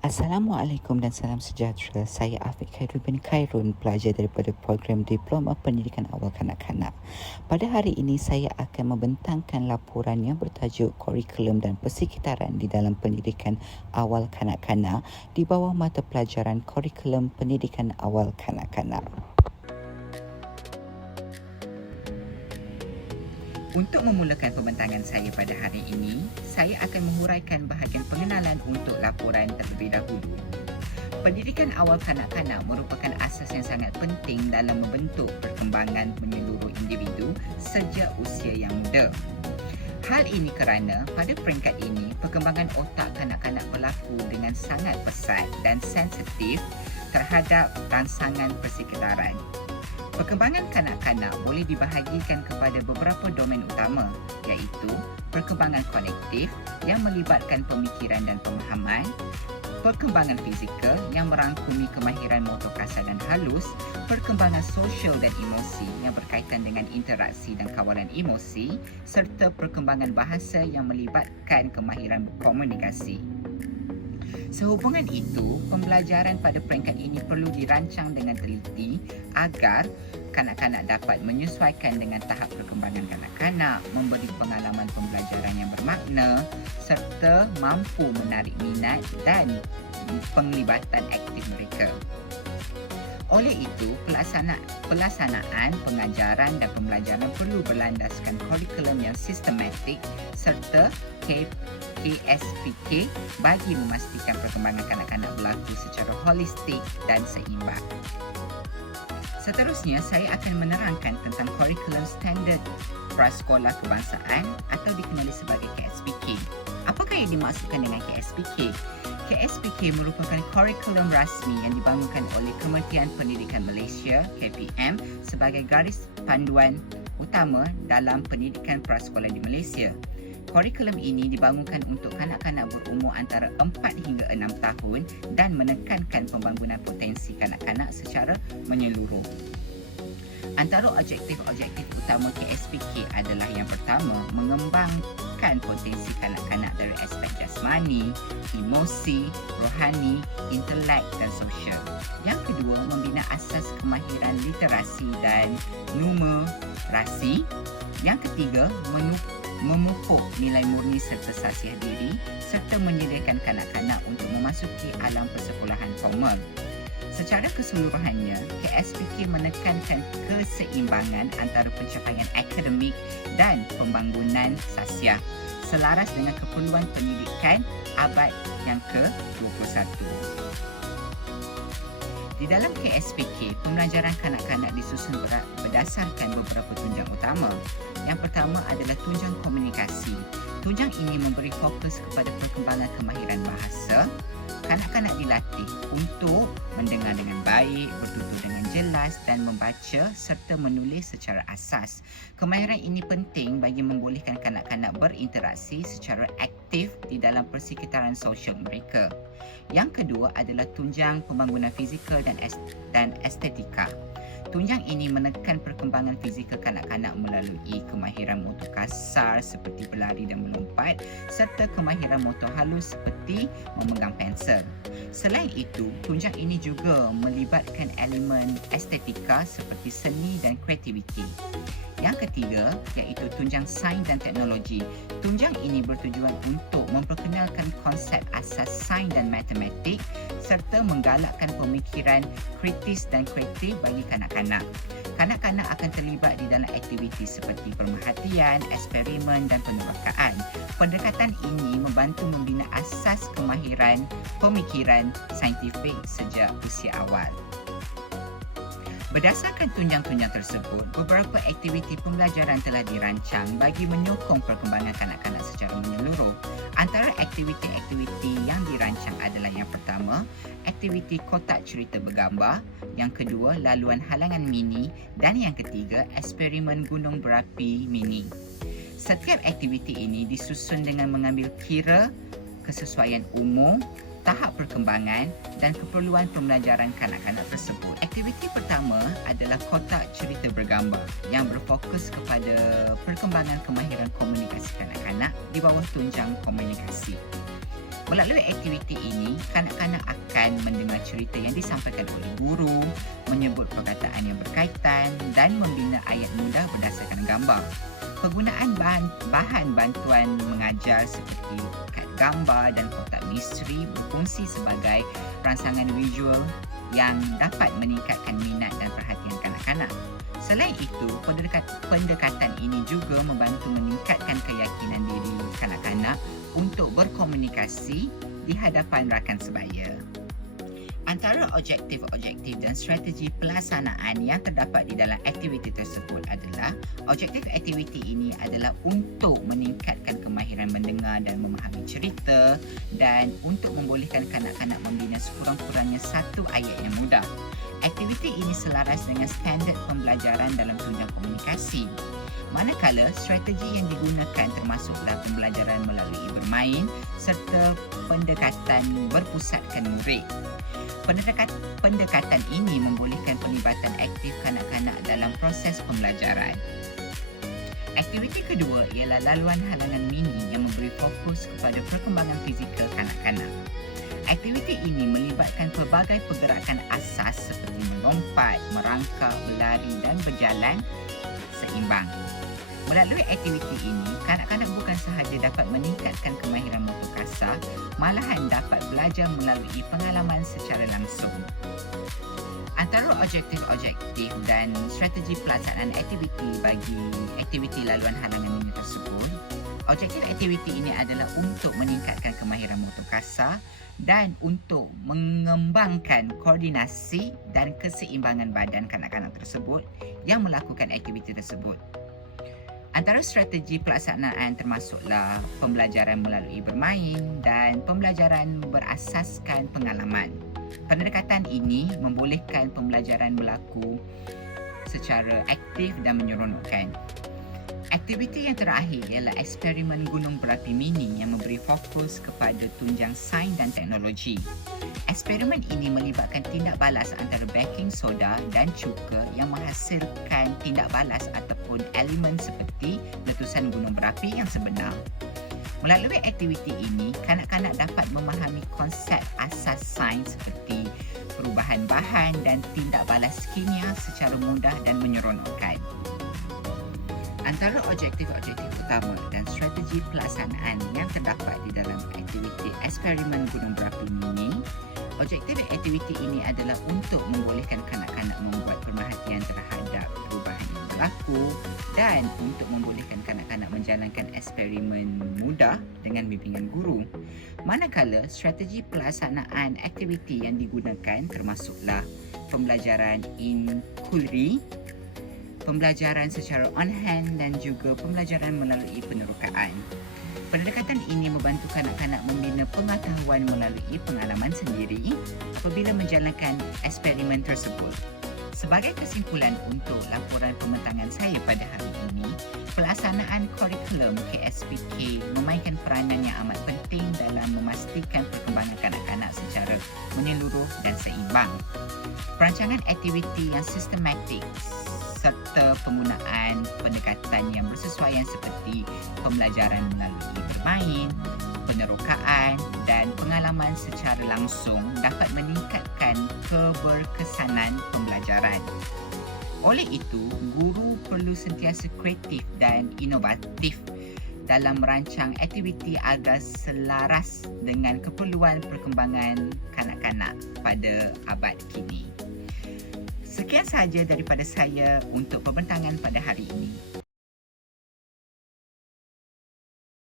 Assalamualaikum dan salam sejahtera. Saya Afiq Khairul bin Khairun, pelajar daripada program Diploma Pendidikan Awal Kanak-Kanak. Pada hari ini saya akan membentangkan laporan yang bertajuk Kurikulum dan Persekitaran di dalam Pendidikan Awal Kanak-Kanak di bawah mata pelajaran Kurikulum Pendidikan Awal Kanak-Kanak. Untuk memulakan pembentangan saya pada hari ini, saya akan menghuraikan bahagian pengenalan untuk laporan terlebih dahulu. Pendidikan awal kanak-kanak merupakan asas yang sangat penting dalam membentuk perkembangan menyeluruh individu sejak usia yang muda. Hal ini kerana pada peringkat ini, perkembangan otak kanak-kanak berlaku dengan sangat pesat dan sensitif terhadap rangsangan persekitaran. Perkembangan kanak-kanak boleh dibahagikan kepada beberapa domen utama, iaitu perkembangan kognitif yang melibatkan pemikiran dan pemahaman, perkembangan fizikal yang merangkumi kemahiran motor kasar dan halus, perkembangan sosial dan emosi yang berkaitan dengan interaksi dan kawalan emosi, serta perkembangan bahasa yang melibatkan kemahiran komunikasi. Sehubungan itu, pembelajaran pada peringkat ini perlu dirancang dengan teliti agar kanak-kanak dapat menyesuaikan dengan tahap perkembangan kanak-kanak, memberi pengalaman pembelajaran yang bermakna serta mampu menarik minat dan penglibatan aktif mereka. Oleh itu, pelaksanaan pengajaran dan pembelajaran perlu berlandaskan kurikulum yang sistematik serta KSPK bagi memastikan perkembangan kanak-kanak berlaku secara holistik dan seimbang. Seterusnya, saya akan menerangkan tentang kurikulum standard prasekolah kebangsaan atau dikenali sebagai KSPK. Apakah yang dimaksudkan dengan KSPK? KSPK merupakan kurikulum rasmi yang dibangunkan oleh Kementerian Pendidikan Malaysia (KPM) sebagai garis panduan utama dalam pendidikan prasekolah di Malaysia. Kurikulum ini dibangunkan untuk kanak-kanak berumur antara 4 hingga 6 tahun dan menekankan pembangunan potensi kanak-kanak secara menyeluruh. Antara objektif-objektif utama KSPK adalah yang pertama, mengembangkan potensi kanak-kanak dari aspek jasmani, emosi, rohani, intelek dan sosial. Yang kedua, membina asas kemahiran literasi dan numerasi. Yang ketiga, memupuk nilai murni serta sasiah diri serta menyediakan kanak-kanak untuk memasuki alam persekolahan formal. Secara keseluruhannya, KSPK menekankan keseimbangan antara pencapaian akademik dan pembangunan sasiah selaras dengan keperluan pendidikan abad yang ke-21. Di dalam KSPK, pembelajaran kanak-kanak disusun berdasarkan beberapa tunjang utama. Yang pertama adalah tunjang komunikasi. Tunjang ini memberi fokus kepada perkembangan kemahiran bahasa. Kanak-kanak dilatih untuk mendengar dengan baik, bertutur dengan jelas dan membaca serta menulis secara asas. Kemahiran ini penting bagi membolehkan kanak-kanak berinteraksi secara aktif di dalam persekitaran sosial mereka. Yang kedua adalah tunjang pembangunan fizikal dan estetika. Tunjang ini menekan perkembangan fizikal kanak-kanak melalui kemahiran motor kasar seperti berlari dan melompat serta kemahiran motor halus seperti memegang pensel. Selain itu, tunjang ini juga melibatkan elemen estetika seperti seni dan kreativiti. Yang ketiga iaitu tunjang sains dan teknologi. Tunjang ini bertujuan untuk memperkenalkan konsep asas sains dan matematik serta menggalakkan pemikiran kritis dan kreatif bagi kanak-kanak. Kanak-kanak akan terlibat di dalam aktiviti seperti pemerhatian, eksperimen dan penerbakaan. Pendekatan ini membantu membina asas kemahiran pemikiran saintifik sejak usia awal. Berdasarkan tunjang-tunjang tersebut, beberapa aktiviti pembelajaran telah dirancang bagi menyokong perkembangan kanak-kanak secara menyeluruh. Antara aktiviti-aktiviti yang dirancang adalah yang pertama, aktiviti kotak cerita bergambar, yang kedua, laluan halangan mini dan yang ketiga, eksperimen gunung berapi mini. Setiap aktiviti ini disusun dengan mengambil kira kesesuaian umur, tahap perkembangan dan keperluan pembelajaran kanak-kanak tersebut. Aktiviti pertama adalah kotak cerita bergambar yang berfokus kepada perkembangan kemahiran komunikasi kanak-kanak di bawah tunjang komunikasi. Melalui aktiviti ini, kanak-kanak akan mendengar cerita yang disampaikan oleh guru, menyebut perkataan yang berkaitan dan membina ayat mudah berdasarkan gambar. Penggunaan bahan bantuan mengajar seperti kad gambar dan kotak misteri berfungsi sebagai rangsangan visual yang dapat meningkatkan minat dan perhatian kanak-kanak. Selain itu, pendekatan ini juga membantu meningkatkan keyakinan diri kanak-kanak untuk berkomunikasi di hadapan rakan sebaya. Antara objektif-objektif dan strategi pelaksanaan yang terdapat di dalam aktiviti tersebut adalah objektif aktiviti ini adalah untuk meningkatkan kemahiran mendengar dan memahami cerita dan untuk membolehkan kanak-kanak membina sekurang-kurangnya satu ayat yang mudah. Aktiviti ini selaras dengan standard pembelajaran dalam tunjang komunikasi. Manakala strategi yang digunakan termasuklah pembelajaran melalui bermain serta pendekatan berpusatkan murid. Pendekatan ini membolehkan penglibatan aktif kanak-kanak dalam proses pembelajaran. Aktiviti kedua ialah laluan halangan mini yang memberi fokus kepada perkembangan fizikal kanak-kanak. Aktiviti ini melibatkan pelbagai pergerakan asas seperti melompat, merangkak, berlari dan berjalan seimbang. Melalui aktiviti ini, kanak-kanak bukan sahaja dapat meningkatkan kemahiran motor kasar, malahan dapat belajar melalui pengalaman secara langsung. Antara objektif-objektif dan strategi pelaksanaan aktiviti bagi aktiviti laluan halangan mini tersebut, objektif aktiviti ini adalah untuk meningkatkan kemahiran motor kasar dan untuk mengembangkan koordinasi dan keseimbangan badan kanak-kanak tersebut yang melakukan aktiviti tersebut. Antara strategi pelaksanaan termasuklah pembelajaran melalui bermain dan pembelajaran berasaskan pengalaman. Pendekatan ini membolehkan pembelajaran berlaku secara aktif dan menyeronokkan. Aktiviti yang terakhir ialah eksperimen gunung berapi mini yang memberi fokus kepada tunjang sains dan teknologi. Eksperimen ini melibatkan tindak balas antara baking soda dan cuka yang menghasilkan tindak balas ataupun elemen seperti letusan gunung berapi yang sebenar. Melalui aktiviti ini, kanak-kanak dapat memahami konsep asas sains seperti perubahan bahan dan tindak balas kimia secara mudah dan menyeronokkan. Antara objektif-objektif utama dan strategi pelaksanaan yang terdapat di dalam aktiviti eksperimen gunung berapi mini, objektif aktiviti ini adalah untuk membolehkan kanak-kanak membuat pemerhatian terhadap perubahan yang berlaku dan untuk membolehkan kanak-kanak menjalankan eksperimen mudah dengan bimbingan guru. Manakala strategi pelaksanaan aktiviti yang digunakan termasuklah pembelajaran inquiry, pembelajaran secara on-hand dan juga pembelajaran melalui penerokaan. Pendekatan ini membantu kanak-kanak membina pengetahuan melalui pengalaman sendiri apabila menjalankan eksperimen tersebut. Sebagai kesimpulan untuk laporan pembentangan saya pada hari ini, pelaksanaan kurikulum KSPK memainkan peranan yang amat penting dalam memastikan perkembangan kanak-kanak secara menyeluruh dan seimbang. Perancangan aktiviti yang sistematik serta penggunaan pendekatan yang bersesuaian seperti pembelajaran melalui bermain, penerokaan dan pengalaman secara langsung dapat meningkatkan keberkesanan pembelajaran. Oleh itu, guru perlu sentiasa kreatif dan inovatif dalam merancang aktiviti agar selaras dengan keperluan perkembangan kanak-kanak pada abad kini. Sekian sahaja daripada saya untuk pembentangan pada hari ini.